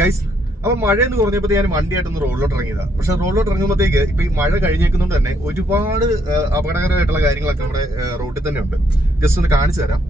Guys അപ്പൊ മഴ എന്ന് പറഞ്ഞപ്പോ ഞാൻ വണ്ടിയായിട്ടൊന്ന് റോഡിലോട്ട് ഇറങ്ങിയതാണ് പക്ഷെ റോഡിലോട്ട് ഇറങ്ങുമ്പോഴത്തേക്ക് ഇപ്പൊ ഈ മഴ കഴിഞ്ഞേക്കുന്നതുകൊണ്ട് തന്നെ ഒരുപാട് അപകടകരമായിട്ടുള്ള കാര്യങ്ങളൊക്കെ നമ്മുടെ റോഡിൽ തന്നെ ഉണ്ട്. ജസ്റ്റ് ഒന്ന് കാണിച്ചു തരാം.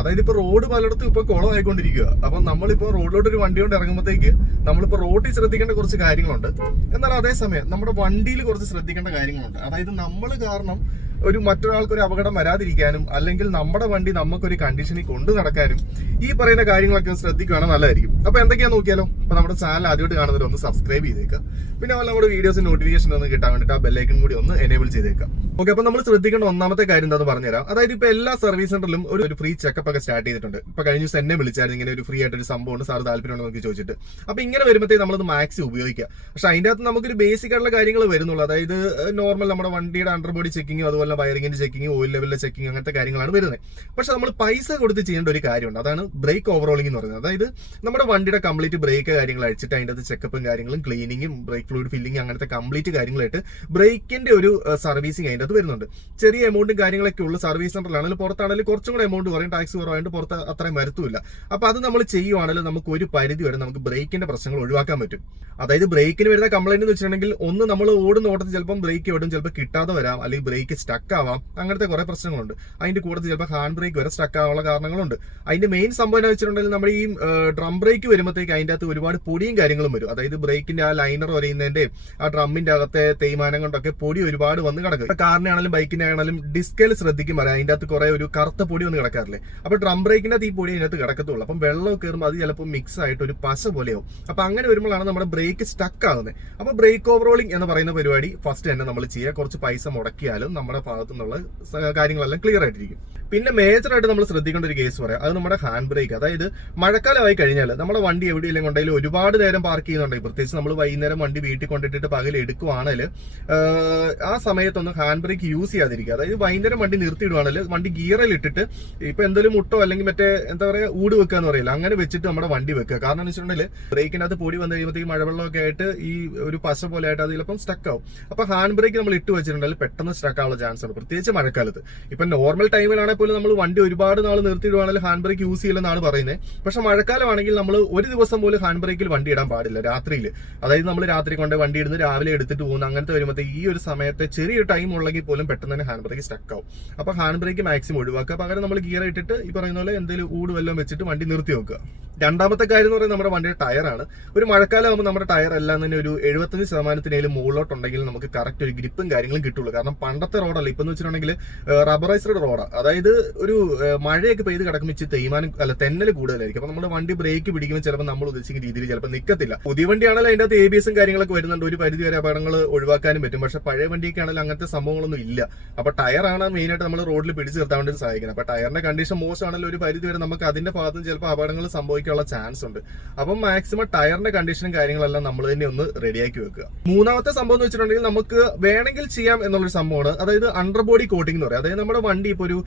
അതായത് ഇപ്പൊ റോഡ് പലയിടത്തും ഇപ്പൊ കുളമായിക്കൊണ്ടിരിക്കുക അപ്പൊ നമ്മളിപ്പോ റോഡിലോട്ട് ഒരു വണ്ടി കൊണ്ട് ഇറങ്ങുമ്പോഴത്തേക്ക് നമ്മളിപ്പോ റോഡിൽ ശ്രദ്ധിക്കേണ്ട കുറച്ച് കാര്യങ്ങളുണ്ട്. എന്നാൽ അതേസമയം നമ്മുടെ വണ്ടിയിൽ കുറച്ച് ശ്രദ്ധിക്കേണ്ട കാര്യങ്ങളുണ്ട്. അതായത് നമ്മൾ കാരണം ഒരു മറ്റൊരാൾക്ക് ഒരു അപകടം വരാതിരിക്കാനും അല്ലെങ്കിൽ നമ്മുടെ വണ്ടി നമുക്കൊരു കണ്ടീഷനിൽ കൊണ്ടു നടക്കാനും ഈ പറയുന്ന കാര്യങ്ങളൊക്കെ ഒന്ന് ശ്രദ്ധിക്കുകയാണെങ്കിൽ നല്ലതായിരിക്കും. അപ്പൊ എന്തൊക്കെയാ നോക്കിയാലോ അപ്പൊ നമ്മുടെ ചാനൽ ആദ്യമായിട്ട് കാണുന്നവർ ഒന്ന് സബ്സ്ക്രൈബ് ചെയ്തേക്കാം. പിന്നെ അതുപോലെ നമ്മുടെ വീഡിയോസ് നോട്ടിഫിക്കേഷൻ ഒന്ന് കിട്ടാൻ വേണ്ടിയിട്ട് ആ ബെല്ലൈക്കൺ കൂടി ഒന്ന് എനേബിൾ ചെയ്തേക്കാം. ഓക്കെ അപ്പൊ നമ്മൾ ശ്രദ്ധിക്കേണ്ട ഒന്നാമത്തെ കാര്യം എന്താണെന്ന് പറഞ്ഞുതരാം. അതായത് ഇപ്പൊ എല്ലാ സർവീസ് സെന്ററിലും ഒരു ഫ്രീ ചെക്കപ്പ് ഒക്കെ സ്റ്റാർട്ട് ചെയ്തിട്ടുണ്ട്. ഇപ്പൊ കഴിഞ്ഞ ദിവസം എന്നെ വിളിച്ചായിരുന്നു ഇങ്ങനെ ഒരു ഫ്രീ ആയിട്ട് ഒരു സംഭവം ഉണ്ട് സാർ താല്പര്യമുണ്ടോ എന്നൊക്കെ ചോദിച്ചിട്ട്. അപ്പൊ ഇങ്ങനെ വരുമ്പോഴത്തേക്ക് നമ്മളത് മാക്സി ഉപയോഗിക്കുക. പക്ഷെ അതിന്റെ അകത്ത് നമുക്കൊരു ബേസിക് ആയിട്ടുള്ള കാര്യങ്ങൾ വരുന്നുള്ളൂ. അതായത് നോർമൽ നമ്മുടെ വണ്ടിയുടെ അണ്ടർബോഡി ബോഡി ചെക്കിങ്ങും അതുപോലെ വയറിങ്ങിന്റെ ചെക്കിങ് ഓയിൽ ലെവലിലെ ചെക്കിങ് അങ്ങനത്തെ കാര്യങ്ങളാണ് വരുന്നത്. പക്ഷെ നമ്മൾ പൈസ കൊടുത്ത് ചെയ്യേണ്ട ഒരു കാര്യമുണ്ട്. അതാണ് ബ്രേക്ക് ഓവറോളിംഗ് എന്ന് പറയുന്നത്. അതായത് നമ്മുടെ വണ്ടിയുടെ കംപ്ലീറ്റ് ബ്രേക്ക് കാര്യങ്ങൾ അടിച്ചിട്ട് അതിന്റെ അകത്ത് ചെക്കപ്പും കാര്യങ്ങളും ക്ലീനിങ്ങും ബ്രേക്ക് ഫ്ലൂയിഡ് ഫില്ലിങ് അങ്ങനത്തെ കംപ്ലീറ്റ് കാര്യങ്ങളായിട്ട് ബ്രേക്കിന്റെ ഒരു സർവീസിങ് അതിന്റെ അകത്ത് വരുന്നുണ്ട്. ചെറിയ എമൗണ്ടും കാര്യങ്ങളൊക്കെ ഉള്ള സർവീസ് സെന്ററിലാണെങ്കിൽ പുറത്താണെങ്കിൽ കുറച്ചും കൂടെ എമൗണ്ട് കുറയും. ടാക്സ് കുറവായിട്ട് പുറത്ത് അത്രയും വരത്തുമില്ല അപ്പോൾ അത് നമ്മൾ ചെയ്യുവാണെങ്കിൽ നമുക്ക് ഒരു പരിധി വരെ നമുക്ക് ബ്രേക്കിന്റെ പ്രശ്നങ്ങൾ ഒഴിവാക്കാൻ പറ്റും. അതായത് ബ്രേക്കിന് വരുന്ന കംപ്ലൈന്റ് എന്ന് വെച്ചിട്ടുണ്ടെങ്കിൽ ഒന്ന് നമ്മൾ ഓടുന്ന ഓട്ടത്തിൽ ചിലപ്പം ബ്രേക്ക് എവിടും ചിലപ്പോൾ കിട്ടാതെ വരാം അല്ലെങ്കിൽ ബ്രേക്ക് സ്റ്റക്ക് ആവാം. അങ്ങനത്തെ കുറെ പ്രശ്നങ്ങളുണ്ട്. അതിന്റെ കൂടെ ചിലപ്പോൾ ഹാൻഡ് ബ്രേക്ക് വരെ സ്റ്റക്ക് ആവാനുള്ള കാരണങ്ങളുണ്ട്. അതിന്റെ മെയിൻ സംഭവം എന്ന് വെച്ചിട്ടുണ്ടെങ്കിൽ നമ്മുടെ ഈ ഡ്രം ബ്രേക്ക് വരുമ്പോഴത്തേക്ക് അതിന്റെ അകത്ത് ഒരുപാട് പൊടിയും കാര്യങ്ങളും വരും. അതായത് ബ്രേക്കിന്റെ ആ ലൈനർ ഒരയുന്നതിന്റെ ആ ഡ്രമ്മിന്റെ അകത്തെ തേയ്മാനം കൊണ്ടൊക്കെ പൊടി ഒരുപാട് വന്ന് കിടക്കും. കാറിനാണെങ്കിലും ബൈക്കിനെ ആണെങ്കിലും ഡിസ്കിൽ ശ്രദ്ധിക്കും വരാം അതിന്റെ അകത്ത് കുറെ ഒരു കറുത്ത പൊടി വന്ന് കിടക്കാറില്ലേ? അപ്പോൾ ഡ്രം ബ്രേക്കിന്റെ അകത്ത് ഈ പൊടി അതിനകത്ത് കിടക്കത്തുള്ളൂ. അപ്പം വെള്ളം കയറുമ്പോൾ അത് ചിലപ്പോൾ മിക്സ് ആയിട്ട് ഒരു പശ പോലെയാവും. അപ്പൊ അങ്ങനെ വരുമ്പോഴാണ് നമ്മുടെ ബ്രേക്ക് സ്റ്റക്ക് ആകുന്നത് അപ്പൊ ബ്രേക്ക് ഓവറോളിംഗ് എന്ന് പറയുന്ന പരിപാടി ഫസ്റ്റ് തന്നെ നമ്മൾ ചെയ്യുക. കുറച്ച് പൈസ മുടക്കിയാലും നമ്മുടെ ഭാഗത്തു നിന്നുള്ള സ- കാര്യങ്ങളെല്ലാം ക്ലിയർ ആയിട്ടിരിക്കും. പിന്നെ മേജർ ആയിട്ട് നമ്മൾ ശ്രദ്ധിക്കേണ്ട ഒരു കേസ് പറയാം. അത് നമ്മുടെ ഹാൻഡ് ബ്രേക്ക് അതായത് മഴക്കാലമായി കഴിഞ്ഞാൽ നമ്മുടെ വണ്ടി എവിടെയെങ്കിലും കൊണ്ടെങ്കിലും ഒരുപാട് നേരം പാർക്ക് ചെയ്യുന്നുണ്ടെങ്കിൽ പ്രത്യേകിച്ച് നമ്മൾ വൈകുന്നേരം വണ്ടി വീട്ടിൽ കൊണ്ടിട്ടിട്ട് പകൽ എടുക്കുവാണെങ്കിൽ ആ സമയത്തൊന്നും ഹാൻഡ് ബ്രേക്ക് യൂസ് ചെയ്യാതിരിക്കുക. അതായത് വൈകുന്നേരം വണ്ടി നിർത്തിയിടുവാണെങ്കിൽ വണ്ടി ഗിയറിൽ ഇട്ടിട്ട് ഇപ്പൊ എന്തെങ്കിലും മുട്ടോ അല്ലെങ്കിൽ മറ്റേ എന്താ പറയുക ഊട് വെക്കുക എന്ന് പറയില്ല അങ്ങനെ വെച്ചിട്ട് നമ്മുടെ വണ്ടി വെക്കുക. കാരണം എന്ന് വെച്ചിട്ടുണ്ടെങ്കിൽ ബ്രേക്കിനകത്ത് പൊടി വന്നു കഴിയുമ്പോഴത്തേക്ക് മഴവെള്ളമൊക്കെ ആയിട്ട് ഈ ഒരു പശ പോലെ ആയിട്ട് അത് ചിലപ്പം സ്റ്റക്ക് ആവും. അപ്പൊ ഹാൻഡ് ബ്രേക്ക് നമ്മൾ ഇട്ട് വെച്ചിട്ടുണ്ടെങ്കിൽ പെട്ടെന്ന് സ്റ്റക്ക് ആവാനുള്ള ചാൻസ് ഉണ്ട്. പ്രത്യേകിച്ച് മഴക്കാലത്ത്. ഇപ്പൊ നോർമൽ ടൈമിലാണെങ്കിൽ പോലും നമ്മൾ വണ്ടി ഒരുപാട് നാൾ നിർത്തിയിടുവാണെങ്കിൽ ഹാൻഡ് ബ്രേക്ക് യൂസ് ചെയ്യില്ലെന്നാണ് പറയുന്നത് പക്ഷെ മഴക്കാലമാണെങ്കിൽ നമ്മൾ ഒരു ദിവസം പോലും ഹാൻഡ് ബ്രേക്കിൽ വണ്ടി ഇടാൻ പാടില്ല രാത്രിയിൽ അതായത് നമ്മൾ രാത്രി കൊണ്ട് വണ്ടി ഇടുന്ന് രാവിലെ എടുത്തിട്ട് പോകുന്ന അങ്ങനത്തെ വരുമ്പോൾ ഈ ഒരു സമയത്തെ ചെറിയ ടൈം ഉള്ളെങ്കിൽ പോലും പെട്ടെന്ന് തന്നെ ഹാൻഡ് ബ്രേക്ക് സ്റ്റക്ക് ആവും. അപ്പോൾ ഹാൻഡ് ബ്രേക്ക് മാക്സിമം ഒഴിവാക്കുക. പകരം നമ്മൾ ഗിയർ ഇട്ടിട്ട് ഈ പറയുന്ന പോലെ എന്തെങ്കിലും ഊട് വല്ലതും വെച്ചിട്ട് വണ്ടി നിർത്തി വെക്കുക. രണ്ടാമത്തെ കാര്യം എന്ന് പറയുന്നത് നമ്മുടെ വണ്ടിയുടെ ടയറാണ്. ഒരു മഴക്കാലം ആകുമ്പോൾ നമ്മുടെ ടയർ എല്ലാം തന്നെ ഒരു എഴുപത്തഞ്ച് ശതമാനത്തിനേലും മുകളിലോട്ടുണ്ടെങ്കിൽ നമുക്ക് കറക്റ്റ് ഒരു ഗ്രിപ്പും കാര്യങ്ങളും കിട്ടുള്ളൂ. കാരണം പണ്ടത്തെ റോഡല്ല. ഇപ്പം എന്ന് വെച്ചിട്ടുണ്ടെങ്കിൽ റബ്ബറൈസ്ഡ് റോഡാണ് അതായത് ഒരു മഴയൊക്കെ പെയ്ത് കിടക്കുമ്പോൾ ഇച്ചിരി തേയ്മാനം അല്ല തെന്നൽ കൂടുതലായിരിക്കും. അപ്പം നമ്മുടെ വണ്ടി ബ്രേക്ക് പിടിക്കുമ്പോൾ ചിലപ്പോൾ നമ്മൾ ഉദ്ദേശിക്കുന്ന രീതിയിൽ ചിലപ്പോൾ നിൽക്കത്തില്ല പുതിയ വണ്ടിയാണെങ്കിൽ അതിന്റെ അകത്ത് എ ബി എസും കാര്യങ്ങളൊക്കെ വരുന്നുണ്ട്. ഒരു പരിധി വരെ അപകടങ്ങൾ ഒഴിവാക്കാനും പറ്റും. പക്ഷേ പഴയ വണ്ടിയൊക്കെ ആണെങ്കിൽ അങ്ങനത്തെ സംഭവങ്ങളൊന്നും ഇല്ല. അപ്പം ടയറാണ് മെയിനായിട്ട് നമ്മൾ റോഡിൽ പിടിച്ചു നിർത്താൻ വേണ്ടി സഹായിക്കുന്നത്. അപ്പോൾ ടയറിന്റെ കണ്ടീഷൻ മോശമാണെങ്കിൽ ഒരു പരിധി വരെ നമുക്ക് അതിന്റെ ഭാഗത്തും ചിലപ്പോൾ അപകടങ്ങൾ സംഭവിക്കാനുള്ള ചാൻസ് ഉണ്ട്. അപ്പം മാക്സിമം ടയറിന്റെ കണ്ടീഷനും കാര്യങ്ങളെല്ലാം നമ്മൾ തന്നെ ഒന്ന് റെഡിയാക്കി വെക്കുക. മൂന്നാമത്തെ സംഭവം എന്ന് വെച്ചിട്ടുണ്ടെങ്കിൽ നമുക്ക് വേണമെങ്കിൽ ചെയ്യാം എന്നുള്ളൊരു സംഭവമാണ്. അതായത് അണ്ടർ ബോഡി കോട്ടിംഗ് എന്ന് പറയാം. അതായത് നമ്മുടെ വണ്ടി ഇപ്പോൾ ഒരു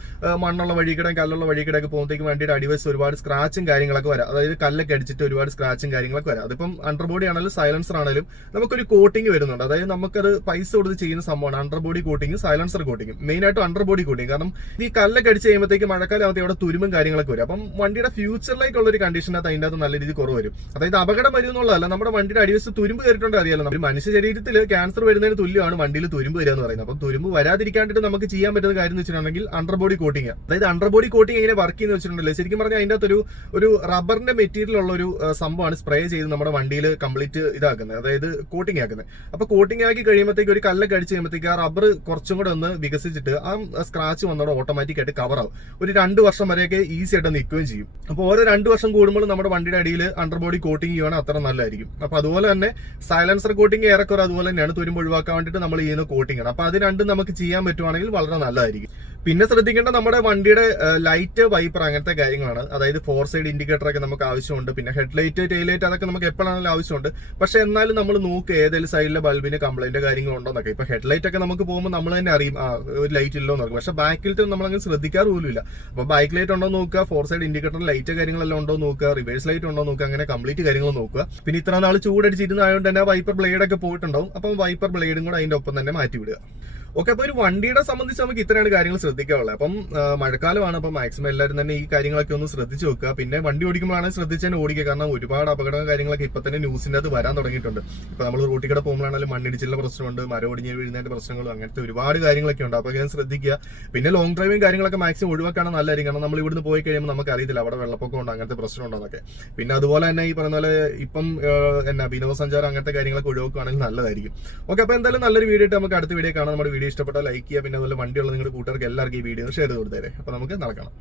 മണ്ണുള്ള മണ്ണുള്ള വഴിക്കിടെ കല്ലുള്ള വഴി ഒക്കെ പോകുമ്പോഴത്തേക്ക് വണ്ടിയുടെ അടിവസ് ഒരുപാട് സ്ക്രാച്ചും കാര്യങ്ങളൊക്കെ വരാം. അതായത് കല്ലൊക്കെ അടിച്ചിട്ട് ഒരുപാട് സ്ക്രാച്ചും കാര്യങ്ങളൊക്കെ വരാം. അതിപ്പം അണ്ടർ ബോഡി ആണെങ്കിലും സൈലൻസർ ആണെങ്കിലും നമുക്കൊരു കോട്ടിംഗ് വരുന്നുണ്ട്. അതായത് നമുക്കത് പൈസ കൊടുത്ത് ചെയ്യുന്ന സംഭവമാണ്. Under body coating silencer coating main ആയിട്ട് അണ്ടർ ബോഡി കോട്ടിംഗ് കാരണം ഈ കല്ലൊക്കെ അടിച്ച് കഴിയുമ്പോഴത്തേക്ക് മഴക്കാലം അവിടെ തുരുമ്പും കാര്യങ്ങളൊക്കെ വരും. അപ്പം വണ്ടിയുടെ ഫ്യൂച്ചറിലേക്കുള്ള ഒരു കണ്ടീഷനകത്ത് അതിന്റെ അകത്ത് നല്ല രീതിയിൽ കുറവ് വരും. അതായത് അപകടം വരും എന്നുള്ളതല്ല നമ്മുടെ വണ്ടിയുടെ അടിവശത്ത് തുരുമ്പ് കയറിയിട്ടുണ്ട് അറിയാലോ. ഒരു മനുഷ്യ ശരീരത്തിൽ ക്യാൻസർ വരുന്നതിന് തുല്യമാണ് വണ്ടിയിൽ തുരുമ്പ് വരിക എന്ന് പറയുന്നത്. അപ്പം തുരുമ്പ് വരാതിരിക്കാണ്ടിട്ട് നമുക്ക് ചെയ്യാൻ പറ്റുന്ന കാര്യം എന്ന് വെച്ചിട്ടുണ്ടെങ്കിൽ അണ്ടർ ബോഡി കോട്ടിംഗ് അതായത് അണ്ടർ ബോഡി കോട്ടിംഗ് എങ്ങനെ വർക്ക് ചെയ്യുന്ന വെച്ചിട്ടുണ്ടെങ്കിൽ ശരിക്കും പറഞ്ഞാൽ അതിന്റെ അകത്തൊരു ഒരു റബ്ബറിന്റെ മെറ്റീരിയൽ ഉള്ള ഒരു സംഭവമാണ് സ്പ്രേ ചെയ്ത് നമ്മുടെ വണ്ടിയിൽ കംപ്ലീറ്റ് ഇതാക്കുന്നത്. അതായത് കോട്ടിംഗ് ആക്കുന്നത്. അപ്പോൾ കോട്ടിംഗ് ആക്കി കഴിയുമ്പോഴത്തേക്ക് ഒരു കല്ലൊക്കെ അടിച്ച് കഴിയുമ്പോഴത്തേക്ക് ആ റബ്ബർ കുറച്ചും കൂടെ ഒന്ന് വികസിച്ചിട്ട് ആ സ്ക്രാച്ച് വന്നോടെ ഓട്ടോമാറ്റിക് ആയിട്ട് കവർ ആവും. ഒരു രണ്ട് വർഷം വരെയൊക്കെ ഈസി ആയിട്ട് നിൽക്കുകയും ചെയ്യും. അപ്പോൾ ഓരോ രണ്ട് വർഷം കൂടുമ്പോൾ നമ്മുടെ വണ്ടിയുടെ അടിയിൽ അണ്ടർബോഡി കോട്ടിംഗ് ചെയ്യുവാണെങ്കിൽ അത്ര നല്ലതായിരിക്കും. അപ്പൊ അതുപോലെ തന്നെ സൈലൻസർ കോട്ടിംഗ് ഏറെക്കുറെ അതുപോലെ തന്നെയാണ് തുരുമ്പ് ഒഴിവാക്കാൻ വേണ്ടിയിട്ട് നമ്മൾ ചെയ്യുന്ന കോട്ടിംഗ് ആണ്. അപ്പൊ അത് രണ്ടും നമുക്ക് ചെയ്യാൻ പറ്റുവാണെങ്കിൽ വളരെ നല്ലതായിരിക്കും. പിന്നെ ശ്രദ്ധിക്കേണ്ട നമ്മുടെ വണ്ടിയുടെ ലൈറ്റ് വൈപ്പർ അങ്ങനത്തെ കാര്യങ്ങളാണ്. അതായത് ഫോർ സൈഡ് ഇൻഡിക്കേറ്റർ ഒക്കെ നമുക്ക് ആവശ്യമുണ്ട്. പിന്നെ ഹെഡ് ലൈറ്റ് ടെയിൽ ലൈറ്റ് അതൊക്കെ നമുക്ക് എപ്പോഴാണെങ്കിലും ആവശ്യമുണ്ട്. പക്ഷെ എന്നാലും നമ്മൾ നോക്കുക ഏതെങ്കിലും സൈഡിലെ ബൾബിന് കംപ്ലൈന്റ് കാര്യങ്ങളുണ്ടോ എന്നൊക്കെ. ഇപ്പൊ ഹെഡ്ലൈറ്റ് ഒക്കെ നമുക്ക് പോകുമ്പോൾ നമ്മൾ തന്നെ അറിയും ആ ഒരു ലൈറ്റ് ഇല്ലോ നോക്കും പക്ഷെ ബാക്കിലത്തെ നമ്മൾ അങ്ങനെ ശ്രദ്ധിക്കാറ് പോലും ഇല്ല അപ്പൊ ബാക്ക് ലൈറ്റ് ഉണ്ടോ നോക്കുക ഫോർ സൈഡ് ഇൻഡിക്കേറ്റർ ലൈറ്റ് കാര്യങ്ങളെല്ലാം ഉണ്ടോ നോക്കുക റിവേഴ്സ് ലൈറ്റ് ഉണ്ടോ നോക്കുക അങ്ങനെ കംപ്ലീറ്റ് കാര്യങ്ങൾ നോക്കുക. പിന്നെ ഇത്ര നാൾ ചൂടടിച്ചിരുന്നതായതുകൊണ്ട് തന്നെ വൈപ്പർ ബ്ലേഡ് ഒക്കെ പോയിട്ടുണ്ടാവും. അപ്പം വൈപ്പർ ബ്ലേഡും കൂടെ അതിന്റെ ഒപ്പം തന്നെ മാറ്റി വിടുക ഓക്കെ അപ്പൊ ഒരു വണ്ടിയുടെ സംബന്ധിച്ച് നമുക്ക് ഇത്രയാണ് കാര്യങ്ങൾ ശ്രദ്ധിക്കാനുള്ളത്. അപ്പം മഴക്കാലമാണ് അപ്പം മാക്സിമം എല്ലാവരും തന്നെ ഈ കാര്യങ്ങളൊക്കെ ഒന്ന് ശ്രദ്ധിച്ചു വെക്കുക. പിന്നെ വണ്ടി ഓടിക്കുമ്പോഴാണ് ശ്രദ്ധിച്ച് തന്നെ ഓടിക്കുക. കാരണം ഒരുപാട് അപകട കാര്യങ്ങളൊക്കെ ഇപ്പൊ തന്നെ ന്യൂസിന്റെ അത് വരാൻ തുടങ്ങിയിട്ടുണ്ട്. ഇപ്പൊ നമ്മൾ റോട്ടിൽ കൂടെ പോകുമ്പോഴാണെങ്കിലും മണ്ണിടിച്ചിലിന്റെ പ്രശ്നമുണ്ട് മരം ഒടിഞ്ഞ് വീഴുന്നതിന്റെ പ്രശ്നങ്ങളും അങ്ങനത്തെ ഒരുപാട് കാര്യങ്ങളൊക്കെ ഉണ്ട്. അപ്പൊ ഞാൻ ശ്രദ്ധിക്കുക. പിന്നെ ലോങ് ഡ്രൈവിങ് കാര്യങ്ങളൊക്കെ മാക്സിമം ഒഴിവാക്കാണ് നല്ലതായിരിക്കും കാരണം നമ്മൾ ഇവിടുന്ന് പോയി കഴിയുമ്പോൾ നമുക്ക് അറിയത്തില്ല അവിടെ വെള്ളപ്പൊക്കം ഉണ്ട് അങ്ങനത്തെ പ്രശ്നം ഉണ്ടെന്നൊക്കെ പിന്നെ അതുപോലെ തന്നെ ഈ പറയുന്ന പോലെ ഇപ്പം എന്നാ വിനോദസഞ്ചാരം അങ്ങനത്തെ കാര്യങ്ങളൊക്കെ ഒഴിവാക്കുകയാണെങ്കിൽ നല്ലതായിരിക്കും. ഓക്കെ അപ്പൊ എന്തായാലും നല്ലൊരു വീഡിയോ ആയിട്ട് നമുക്ക് അടുത്ത വീഡിയോ കാണാം. നമ്മുടെ വീഡിയോ ഇഷ്ടപ്പെട്ടാൽ ലൈക്ക് ചെയ്യുക പിന്നെ അതുപോലെ വണ്ടിയുള്ള നിങ്ങളുടെ കൂട്ടുകാർക്ക് എല്ലാവർക്കും ഈ വീഡിയോ ഷെയർ ചെയ്ത് കൊടുത്തേരെ. അപ്പോൾ നമുക്ക് നടക്കണം.